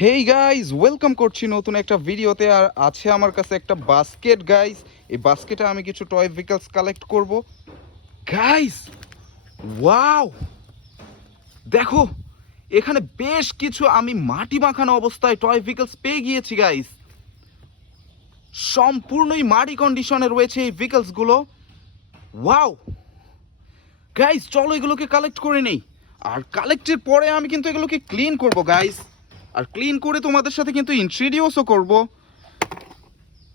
Hey guys, welcome করছি নতুন একটা ভিডিওতে। আর আছে আমার কাছে একটা বাস্কেট গাইজ। এই বাস্কেটে আমি কিছু টয় ভেহিকলস কালেক্ট করব গাইজ। ওয়াও, দেখো এখানে বেশ কিছু আমি মাটি মাখানো অবস্থায় টয় ভেহিকলস পেয়ে গিয়েছি গাইজ। সম্পূর্ণই মাটি কন্ডিশনে রয়েছে এই ভেহিকলসগুলো। ওয়াও গাইজ, চলো এগুলোকে কালেক্ট করে নেই। আর কালেক্টের পরে আমি কিন্তু এগুলোকে ক্লিন করব গাইজ। আর ক্লিন করে তোমাদের সাথে কিন্তু ইন্ট্রোডিউসও করব।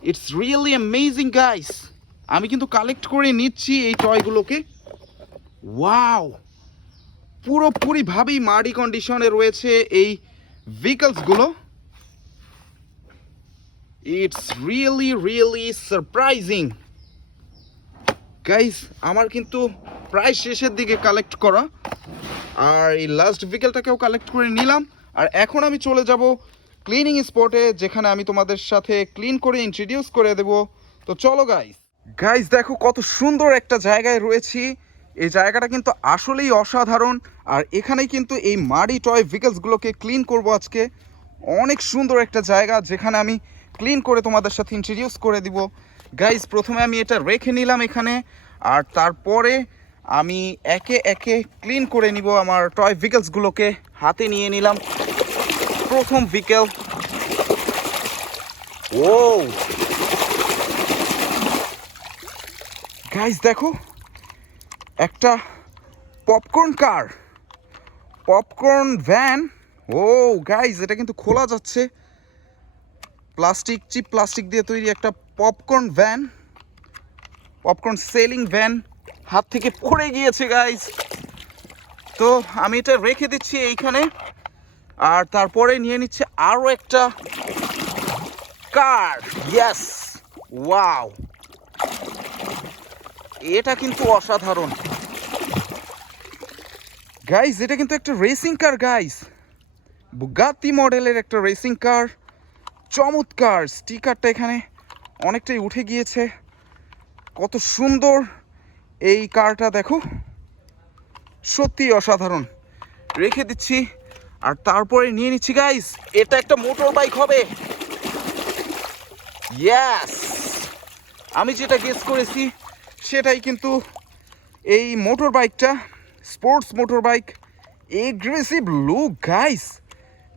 It's really amazing guys. আমি কিন্তু কালেক্ট করে নিচ্ছি এই টয়গুলোকে। ওয়াও, পুরোপুরিভাবেই মাটি কন্ডিশনে রয়েছে এই ভেহিকলসগুলো। It's really really surprising guys. আমার কিন্তু প্রায় শেষের দিকে কালেক্ট করা, আর এই লাস্ট ভেহিকলটাকেও কালেক্ট করে নিলাম। আর এখন আমি চলে যাব ক্লিনিং স্পটে, যেখানে আমি তোমাদের সাথে ক্লিন করে ইন্ট্রোডিউস করে দেব। তো চলো গাইস। গাইস দেখো কত সুন্দর একটা জায়গায় রয়েছি। এই জায়গাটা কিন্তু আসলেই অসাধারণ। আর এখানেই কিন্তু এই মাডি টয় ভেহিকলসগুলোকে ক্লিন করব আজকে। অনেক সুন্দর একটা জায়গা যেখানে আমি ক্লিন করে তোমাদের সাথে ইন্ট্রোডিউস করে দিব গাইস। প্রথমে আমি এটা রেখে নিলাম এখানে, আর তারপরে আমি একে একে ক্লিন করে নিব আমার টয় ভেহিকলসগুলোকে। হাতে নিয়ে নিলাম প্রথম ভেহিকল। ও গাইস দেখো, একটা পপকর্ন কার, পপকর্ন ভ্যান। ও গাইস, এটা কিন্তু খোলা যাচ্ছে। চিপ প্লাস্টিক দিয়ে তৈরি একটা popcorn van, popcorn selling van হাত থেকে পড়ে গিয়েছে গাইস। তো আমি এটা রেখে দিচ্ছি এইখানে, আর তারপরে নিয়ে নিচ্ছে আরও একটা কার। ইয়েস, ওয়াও, এটা কিন্তু অসাধারণ গাইস। এটা কিন্তু একটা রেসিং কার গাইস, বুগাত্তি মডেলের একটা রেসিং কার। চমৎকার, স্টিকারটা এখানে অনেকটাই উঠে গিয়েছে। কত সুন্দর এই কারটা দেখো, সত্যি অসাধারণ। রেখে দিচ্ছি, আর তারপরে নিয়ে নিচ্ছি গাইস, এটা একটা মোটর বাইক হবে। ইয়েস, আমি যেটা গেস করেছি সেটাই কিন্তু এই মোটর বাইকটা, sports motor bike. Aggressive look guys,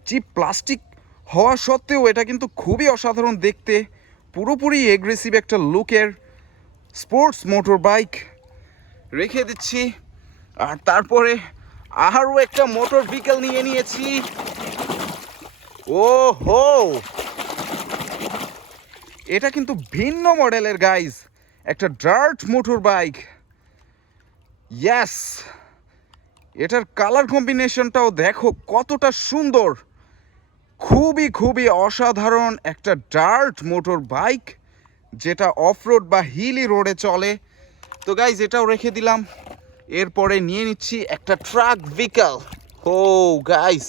cheap plastic হওয়া সত্ত্বেও এটা কিন্তু খুবই অসাধারণ দেখতে। পুরোপুরি এগ্রেসিভ একটা লুকের স্পোর্টস মোটর বাইক। রেখে দিচ্ছি, আর তারপরে আরও একটা মোটর ভেহিকল নিয়ে নিয়েছি। ও হো, এটা কিন্তু ভিন্ন মডেলের গাইজ, একটা ডার্ট মোটর বাইক। ইয়েস, এটার কালার কম্বিনেশনটাও দেখো কতটা সুন্দর। খুবই খুবই অসাধারণ একটা ডার্ট মোটর বাইক, যেটা অফরোড বা হিলি রোডে চলে। তো গাইজ এটাও রেখে দিলাম। এরপরে নিয়ে নিচ্ছি একটা ট্রাক ভেহিকল। ও গাইজ,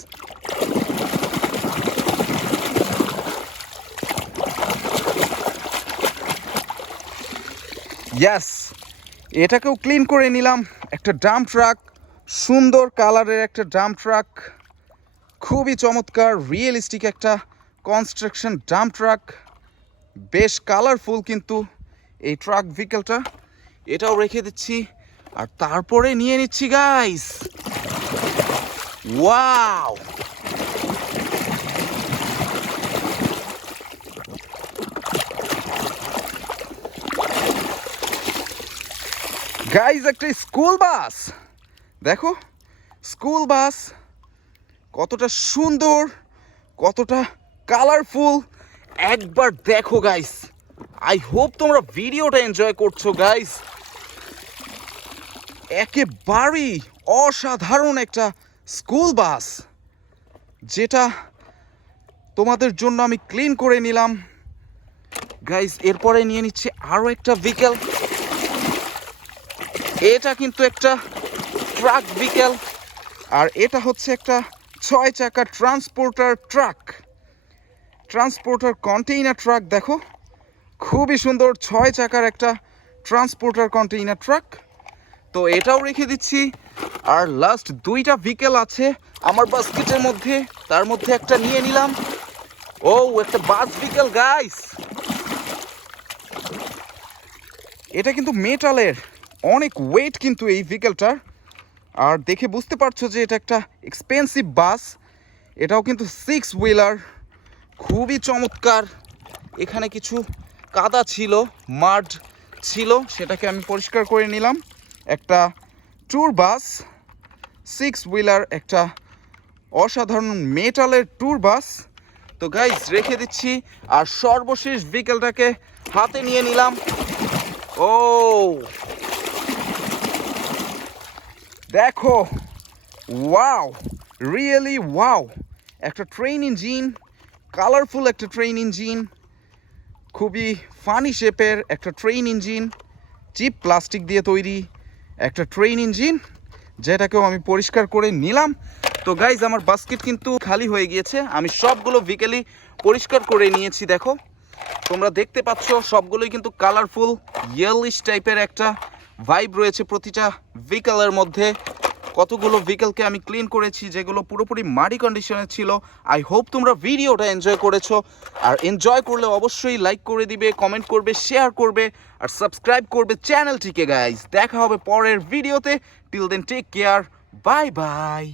ইয়েস, এটাকেও ক্লিন করে নিলাম। একটা ডাম্প ট্রাক, সুন্দর কালারের একটা ডাম্প ট্রাক, খুবই চমৎকার রিয়েলিস্টিক একটা কনস্ট্রাকশন ডাম্প ট্রাক। বেশ কালারফুল কিন্তু এই ট্রাক ভেহিকলটা। এটাও রেখে দিচ্ছি, আর তারপরে নিয়ে নিচ্ছি গাইস, ওয়াও, গাইস একটা স্কুল বাস। দেখো স্কুল বাস কতটা সুন্দর, কতটা কালারফুল। একবার দেখো গাইস, আই হোপ তোমরা ভিডিওটা এনজয় করছো গাইস। একেবারেই অসাধারণ একটা স্কুল বাস, যেটা তোমাদের জন্য আমি ক্লিন করে নিলাম গাইস। এরপরে নিয়ে নিচ্ছি আরও একটা ভেহিকল। এটা কিন্তু একটা ট্রাক ভেহিকল, আর এটা হচ্ছে একটা 6 চাকা transporter truck, transporter container truck. দেখো খুবই সুন্দর 6 চাকার একটা ট্রান্সপোর্টার কন্টেইনার ট্রাক। তো এটাও রেখে দিচ্ছি, আর লাস্ট 2টা ভেহিকেল আছে আমার বাস্কেটের মধ্যে, তার মধ্যে একটা নিয়ে নিলাম। ও একটা বাস ভেহিকেল গাইস, এটা কিন্তু মেটালের, অনেক ওয়েট কিন্তু এই ভেহিকেলটার। আর দেখে বুঝতে পারছো যে এটা একটা এক্সপেন্সিভ বাস। এটাও কিন্তু 6 হুইলার, খুবই চমৎকার। এখানে কিছু কাদা ছিল, মাড ছিল, সেটাকে আমি পরিষ্কার করে নিলাম। একটা ট্যুর বাস, 6 হুইলার, একটা অসাধারণ মেটালের ট্যুর বাস। তো গাইজ রেখে দিচ্ছি, আর সর্বশেষ ভেহিকেলটাকে হাতে নিয়ে নিলাম। ও দেখো, ওয়াও, রিয়েলি ওয়াও, একটা ট্রেন ইঞ্জিন, কালারফুল একটা ট্রেন ইঞ্জিন, খুবই ফানি শেপের একটা ট্রেন ইঞ্জিন, চিপ প্লাস্টিক দিয়ে তৈরি একটা ট্রেন ইঞ্জিন, যেটাকেও আমি পরিষ্কার করে নিলাম। তো গাইজ আমার বাস্কেট কিন্তু খালি হয়ে গিয়েছে, আমি সবগুলো ভেহিকেলই পরিষ্কার করে নিয়েছি। দেখো তোমরা দেখতে পাচ্ছ সবগুলোই কিন্তু কালারফুল ইয়েলিশ টাইপের একটা ভাইব রয়েছে প্রতিটা ভেহিকেলের মধ্যে। কতগুলো ভেহিকেলকে আমি ক্লিন করেছি যেগুলো পুরোপুরি মাডি কন্ডিশনে ছিল। আই হোপ তোমরা ভিডিওটা এনজয় করেছো, আর এনজয় করলে অবশ্যই লাইক করে দিবে, কমেন্ট করবে, শেয়ার করবে, আর সাবস্ক্রাইব করবে চ্যানেলটিকে। গাইজ দেখা হবে পরের ভিডিওতে, till then take care, bye by.